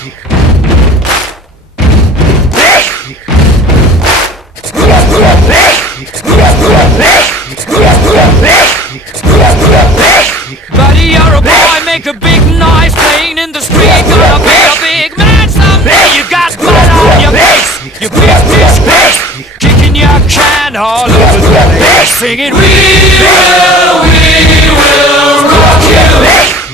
Buddy, you're a boy, make a big noise playing in the street. Gonna be a big man someday. You got mud on your face, you big disgrace, kicking your can all over the place, singing we will rock you.